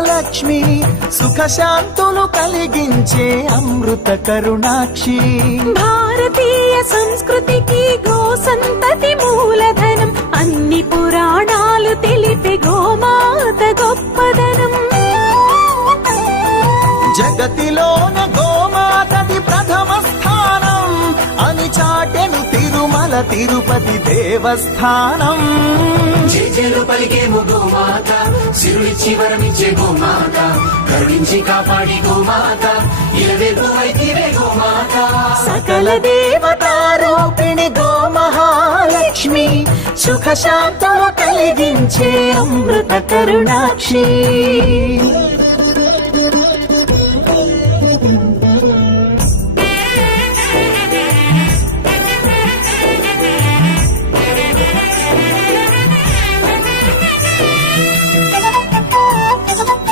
లక్ష్మి సుఖశాంతులు కలిగించే అమృత కరుణాక్షి. భారతీయ సంస్కృతికి గో సంతతి మూలధనం, అన్ని పురాణాలు తెలిపే గోమాత గొప్పదనం. జగతిలోన గోమాతది ప్రథమ స్థానం అని చాటెను తిరుమల తిరుపతి దేవస్థానం. జేజేలు పలికేము గోమాత, సిరులిచ్చి వరమిచ్చే గోమాత, కరుణించి కాపాడి గోమాత, ఇలవేల్పు వైతివే గోమాత. సకల దేవతారూపిణి గోమహాలక్ష్మి సుఖశాంతులు కలిగించే అమృత కరుణాక్షి.